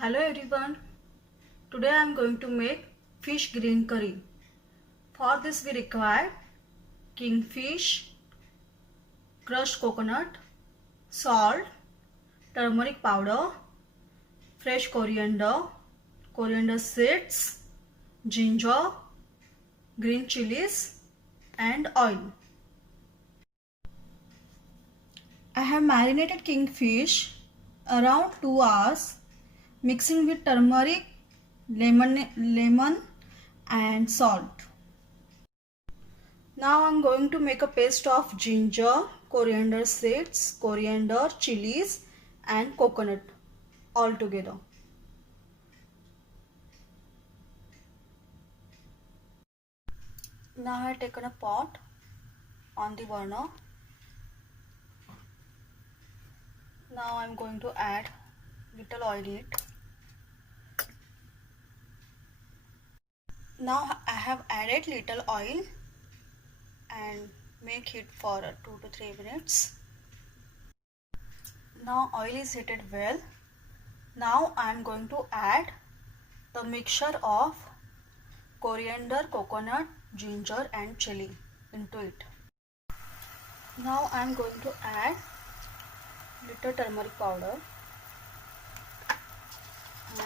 Hello everyone. Today I am going to make fish green curry. For this we require kingfish, crushed coconut, salt, turmeric powder, fresh coriander, coriander seeds, ginger, green chilies and oil. I have marinated kingfish around 2 hours, mixing with turmeric, lemon and salt. Now I am going to make a paste of ginger, coriander seeds, coriander, chilies and coconut all together. Now I have taken a pot on the burner. Now I am going to add little oil in it. Now I have added little oil and make it for 2 to 3 minutes. Now oil is heated well. Now I am going to add the mixture of coriander, coconut, ginger and chili into it. Now I am going to add little turmeric powder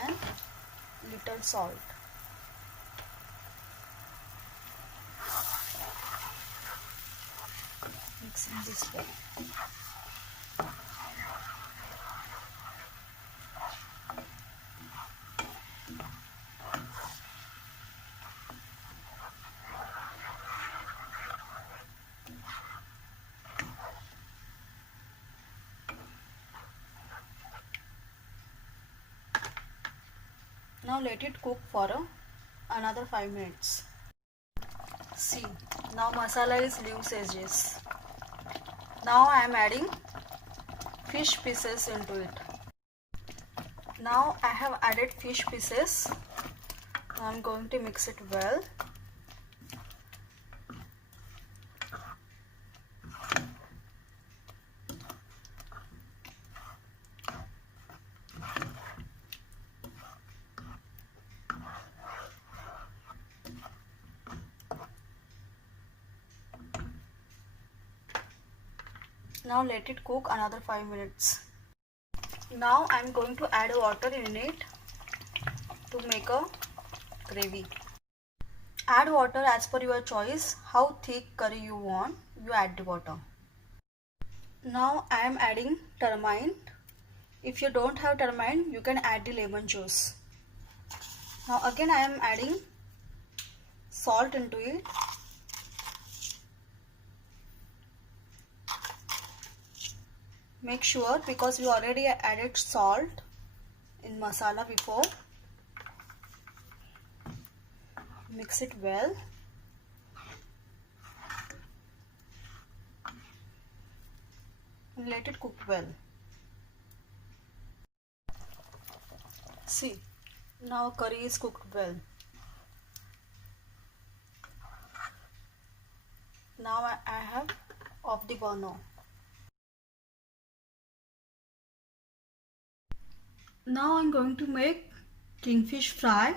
and little salt. Mixing this well. Now let it cook for another 5 minutes. See, now masala is loose edges. Now I am adding fish pieces into it. Now I have added fish pieces. I am going to mix it well. Now let it cook another 5 minutes. Now I am going to add water in it to make a gravy. Add water as per your choice. How thick curry you want, you add the water. Now I am adding turmeric. If you don't have turmeric, you can add the lemon juice. Now again I am adding salt into it. Make sure, because we already added salt in masala before. Mix it well. And let it cook well. See, now curry is cooked well. Now I have off the burner. Now I am going to make kingfish fry.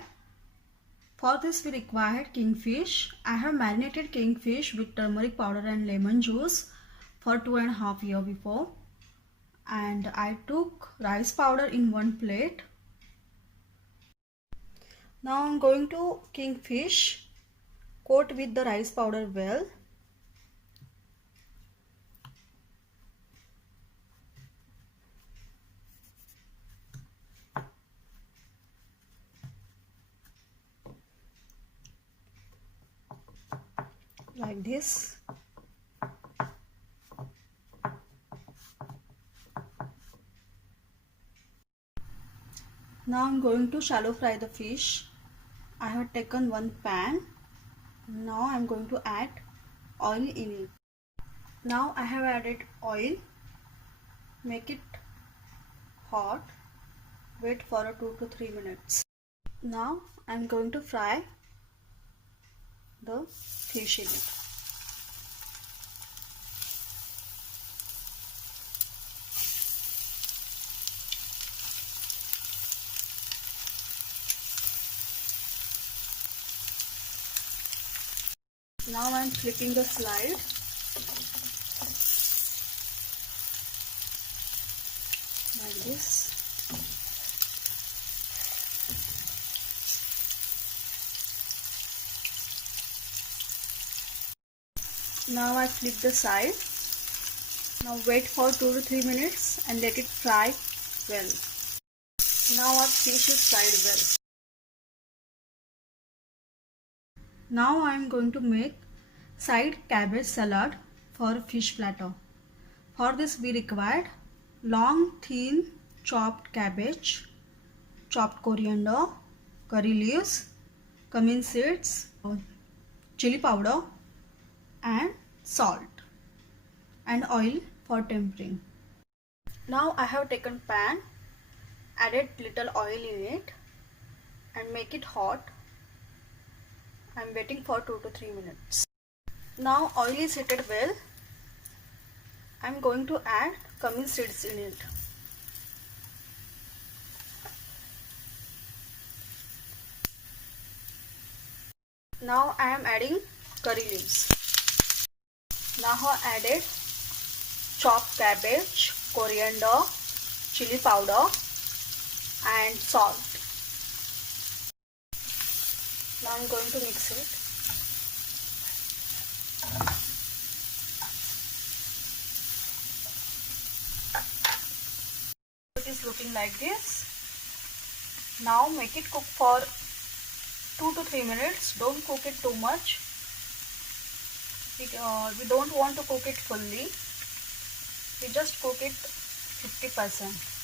For this we require kingfish. I have marinated kingfish with turmeric powder and lemon juice for 2.5 years before. And I took rice powder in 1 plate. Now I am going to kingfish, coat with the rice powder well. Like this. Now I am going to shallow fry the fish. I have taken 1 pan. Now I am going to add oil in it. Now I have added oil. Make it hot. Wait for 2 to 3 minutes. Now I am going to fry the fish in it. Now I am flipping the slide. Like this. Now I flip the side. Now wait for 2 to 3 minutes and let it fry well. Now our fish is fried well. Now I am going to make side cabbage salad for fish platter. For this we required long thin chopped cabbage, chopped coriander, curry leaves, cumin seeds, chili powder and salt and oil for tempering. Now I have taken pan, added little oil in it and make it hot. I am waiting for 2 to 3 minutes. Now oil is heated well. I am going to add cumin seeds in it. Now I am adding curry leaves. Now I added chopped cabbage, coriander, chili powder and salt. Now I am going to mix it. It is looking like this. Now make it cook for 2 to 3 minutes. Don't cook it too much. We don't want to cook it fully. We just cook it 50%.